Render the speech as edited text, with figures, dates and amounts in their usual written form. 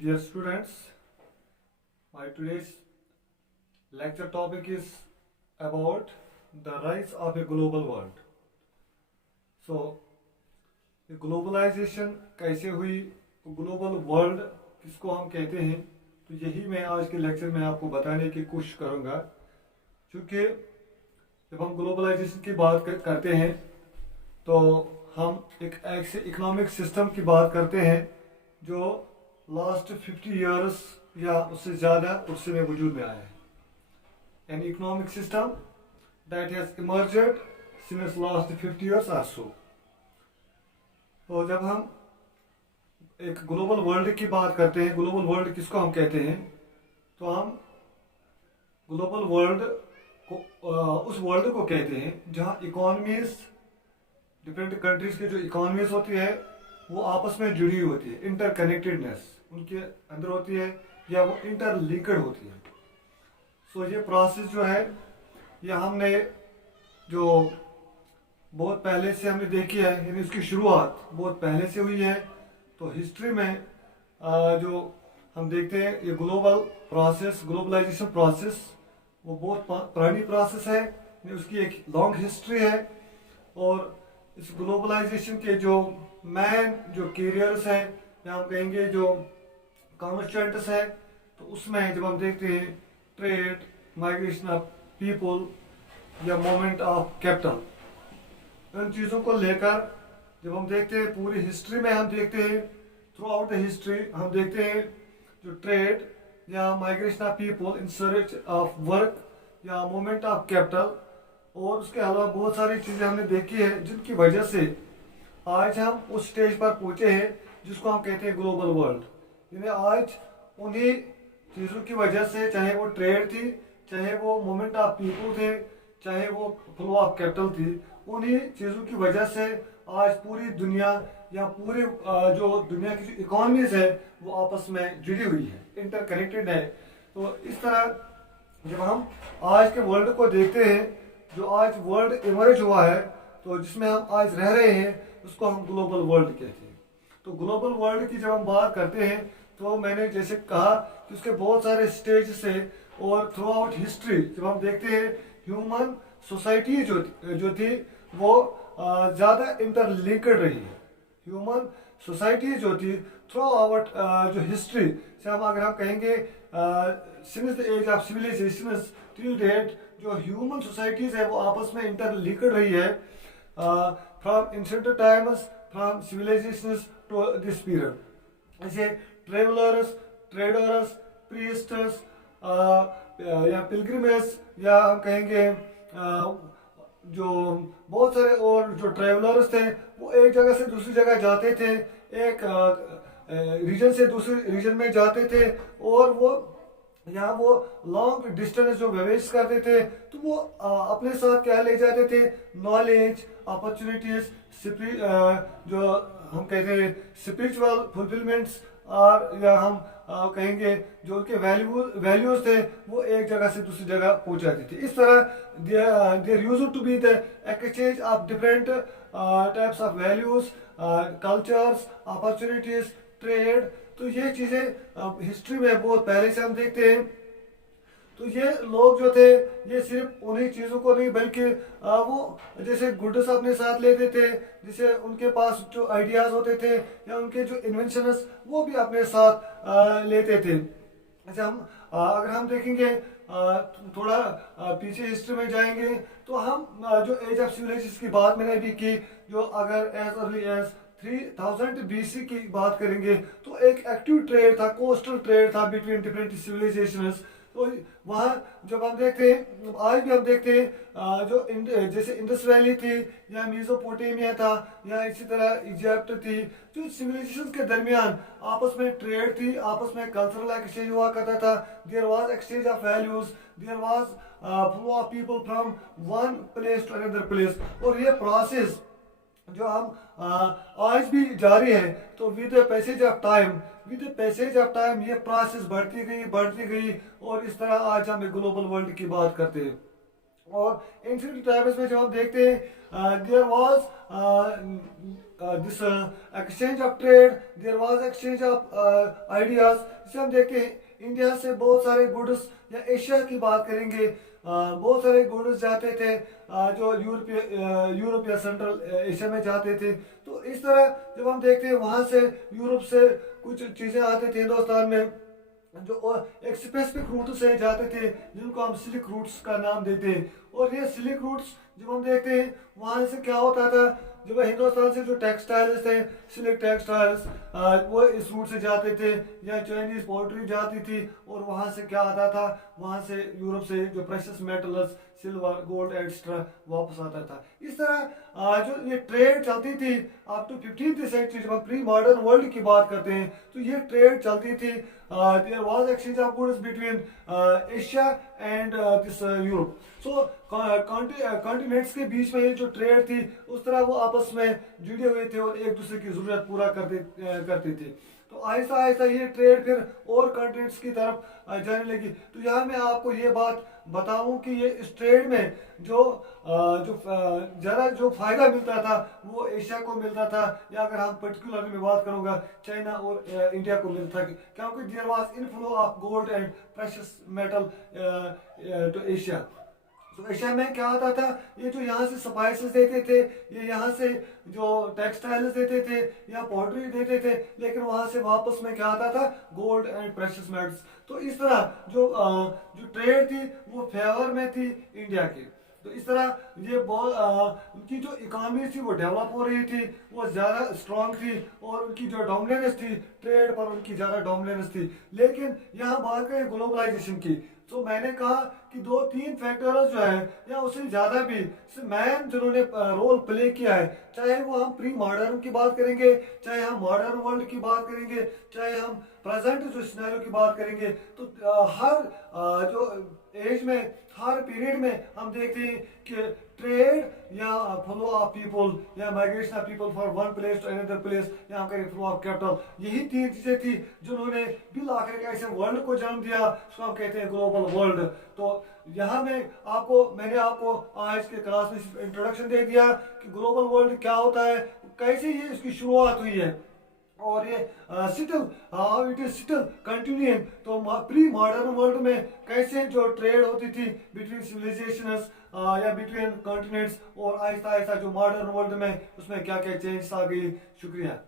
Dear students, my today's lecture topic is about the rise of a global world. So, globalization कैसे हुई, global world किसको हम कहते हैं, तो यही मैं आज के लेक्चर में आपको बताने की कोशिश करूँगा। क्योंकि जब हम ग्लोबलाइजेशन की बात करते हैं तो हम एक ऐसे इकोनॉमिक सिस्टम की बात करते हैं जो लास्ट 50 ईयर्स या उससे ज़्यादा उस समय वजूद में आया है। An economic system that has emerged since last 50 years or so. तो जब हम एक ग्लोबल वर्ल्ड की बात करते हैं, ग्लोबल वर्ल्ड किसको हम कहते हैं, तो हम ग्लोबल वर्ल्ड को उस वर्ल्ड को कहते हैं जहाँ इकोनॉमीज, डिफरेंट कंट्रीज के जो इकोनॉमीज होती है वो आपस में जुड़ी हुई होती है, इंटरकनेक्टेडनेस उनके अंदर होती है या वो इंटरलिंक्ड होती है। सो ये प्रोसेस जो है ये हमने जो बहुत पहले से हमने देखी है, यानी उसकी शुरुआत बहुत पहले से हुई है। तो हिस्ट्री में जो हम देखते हैं ये ग्लोबल प्रोसेस, ग्लोबलाइजेशन प्रोसेस वो बहुत पुरानी प्रोसेस है, उसकी एक लॉन्ग हिस्ट्री है। और इस ग्लोबलाइजेशन के जो मैन जो कैरियर्स हैं या हम कहेंगे जो कॉन्स्टेंट्स है, तो उसमें जब हम देखते हैं ट्रेड, माइग्रेशन ऑफ पीपल या मूवमेंट ऑफ कैपिटल, इन चीज़ों को लेकर जब हम देखते हैं पूरी हिस्ट्री में हम देखते हैं, थ्रू आउट द हिस्ट्री हम देखते हैं जो ट्रेड या migration of people in search of work या मूवमेंट ऑफ कैपिटल, और उसके अलावा बहुत सारी चीज़ें हमने देखी है जिनकी वजह से आज हम उस स्टेज पर पहुँचे हैं जिसको हम कहते हैं ग्लोबल वर्ल्ड। यानी आज उन्हीं चीज़ों की वजह से, चाहे वो ट्रेड थी, चाहे वो मूवमेंट ऑफ पीपल थे, चाहे वो फ्लो ऑफ कैपिटल थी, उन्हीं चीज़ों की वजह से आज पूरी दुनिया या पूरे जो दुनिया की जो इकोनॉमीज है वो आपस में जुड़ी हुई है, इंटरकनेक्टेड है। तो इस तरह जब हम आज के वर्ल्ड को देखते हैं, जो आज वर्ल्ड इमर्ज हुआ है, तो जिसमें हम आज रह रहे हैं उसको हम ग्लोबल वर्ल्ड कहते हैं। तो ग्लोबल वर्ल्ड की जब हम बात करते हैं तो मैंने जैसे कहा कि उसके बहुत सारे स्टेज से, और थ्रू आउट हिस्ट्री जब हम देखते हैं ह्यूमन सोसाइटी जो थी वो ज़्यादा इंटरलिंक्ड रही है। ह्यूमन सोसाइटी जो थी थ्रू आउट जो हिस्ट्री से अगर हम कहेंगे since the age of civilization till date, जो ह्यूमन सोसाइटीज़ है वो आपस में इंटरलिंक्ड रही है from ancient times, from civilizations to this period. जैसे ट्रेवलर्स, ट्रेडर्स, प्रीस्टर्स या पिलग्रिमेज, या हम कहेंगे जो बहुत सारे और जो ट्रेवलर्स थे वो एक जगह से दूसरी जगह जाते थे, एक रीजन से दूसरे रीजन में जाते थे, और वो यहाँ वो लॉन्ग डिस्टेंस जो वेवेज करते थे तो वो अपने साथ क्या ले जाते थे, नॉलेज, अपॉर्चुनिटीज, जो हम कहते हैं स्पिरिचुअल फुलफिलमेंट्स, और या हम कहेंगे जो उनके वैल्यूज थे वो एक जगह से दूसरी जगह पहुंचाती थी। इस तरह there used to be the exchange of different types of values, cultures, opportunities, trade. तो ये चीज़ें हिस्ट्री में बहुत पहले से हम देखते हैं। तो ये लोग जो थे ये सिर्फ उन्हीं चीज़ों को नहीं बल्कि वो जैसे गुड्स अपने साथ लेते थे, जैसे उनके पास जो आइडियाज़ होते थे या उनके जो इन्वेंशंस वो भी अपने साथ लेते थे। अच्छा, हम अगर हम देखेंगे थोड़ा पीछे हिस्ट्री में जाएंगे तो हम जो एज ऑफ सिविलाइजेशन की बात मैंने अभी की, जो अगर एज अर्ली एज 3000 BC की बात करेंगे तो एक एक्टिव ट्रेड था, कोस्टल ट्रेड था बिटवीन डिफरेंट सिविलाइजेशंस। तो वहाँ जब हम देखते हैं, आज भी हम देखते हैं जो जैसे इंडस वैली थी या मेसोपोटामिया था या इसी तरह इजिप्ट थी, जो सिविलाइजेशन के दरमियान आपस में ट्रेड थी, आपस में कल्चरल एक्सचेंज हुआ करता था, there was exchange of values, there was flow of people from one place to another place. और ये प्रोसेस जो हम आज भी जारी है, तो विद पैसेज ऑफ टाइम, ये प्रोसेस बढ़ती गई, और इस तरह आज हम एक ग्लोबल वर्ल्ड की बात करते हैं। और एंशिएंट टाइम्स में जब हम देखते हैं there was this exchange of trade, there was exchange of ideas. इसे हम देखते हैं इंडिया से बहुत सारे गुड्स, या एशिया की बात करेंगे, बहुत सारे गुड्स जाते थे जो यूरोप या सेंट्रल एशिया में जाते थे। तो इस तरह जब हम देखते हैं वहाँ से यूरोप से कुछ चीज़ें आते थे हिंदुस्तान में, जो एक स्पेसिफिक रूट से जाते थे जिनको हम सिल्क रूट्स का नाम देते हैं। और ये सिल्क रूट्स जब हम देखते हैं वहाँ से क्या होता था, जब हिंदुस्तान से जो टेक्सटाइल्स थे, सिल्क टेक्सटाइल्स, वो इस रूट से जाते थे, या चाइनीज पोल्ट्री जाती थी, और वहाँ से क्या आता था, वहाँ से यूरोप से जो precious metals, silver, gold extra वापस आता था। इस तरह जो ये ट्रेड चलती थी अप टू 15th सेंचुरी, जब हम प्री मॉडर्न वर्ल्ड की बात करते हैं तो ये ट्रेड चलती थी। There was exchange of goods between Asia and this Europe. So continents के बीच में ये जो ट्रेड थी उस तरह वो आपस में जुड़े हुए थे और एक दूसरे की जरूरत पूरा करते थे। तो आहिस्ता आहिस्ता ये ट्रेड फिर और कंट्रीज की तरफ जाने लगी। तो यहाँ मैं आपको ये बात बताऊं कि ये इस ट्रेड में जो ज़्यादा जो फायदा मिलता था वो एशिया को मिलता था, या अगर हम पर्टिकुलर में बात करूँगा चाइना और इंडिया को मिलता था, क्योंकि there was inflow of gold and precious metal to Asia. तो एशिया में क्या आता था, ये जो यहाँ से स्पाइसेस देते थे, ये यहाँ से जो टेक्सटाइल्स देते थे या पोल्ट्री देते थे, लेकिन वहाँ से वापस में क्या आता था, गोल्ड एंड प्रेशियस मेटल्स। तो इस तरह जो ट्रेड थी वो फेवर में थी इंडिया की। तो इस तरह ये बहुत उनकी जो इकोनॉमी थी वो डेवलप हो रही थी, वो ज़्यादा स्ट्रांग थी, और उनकी जो डोमिनेंस थी ट्रेड पर, उनकी ज़्यादा डोमिनेंस थी। लेकिन यहाँ बात करें ग्लोबलाइजेशन की, तो मैंने कहा कि 2-3 फैक्टर्स जो है या उससे ज़्यादा भी मैन जिन्होंने रोल प्ले किया है, चाहे वो हम प्री मॉडर्न की बात करेंगे, चाहे हम मॉडर्न वर्ल्ड की बात करेंगे, चाहे हम प्रेजेंट जो सिनेरियो की बात करेंगे, तो हर जो एज में, हर पीरियड में हम देखते हैं कि ट्रेड या फ्लो ऑफ पीपल या migration of people from one place to another place, या हम कहें फ्लो ऑफ कैपिटल, यही 3 चीज़ें थी जिन्होंने बिल आखिर ऐसे वर्ल्ड को जन्म दिया, उसको हम कहते हैं ग्लोबल वर्ल्ड। तो यहाँ मैंने आपको आज के क्लास में सिर्फ इंट्रोडक्शन दे दिया कि ग्लोबल वर्ल्ड क्या होता है, कैसे ये इसकी शुरुआत हुई है, और ये इट इज स्टिल कंटिन्यूइंग। तो प्री मॉडर्न वर्ल्ड में कैसे जो ट्रेड होती थी बिटवीन सिविलाइजेशंस या बिटवीन कॉन्टिनेंट्स, और आहिस्ता आहिस्ता जो मॉडर्न वर्ल्ड में उसमें क्या क्या चेंज आ गई। शुक्रिया।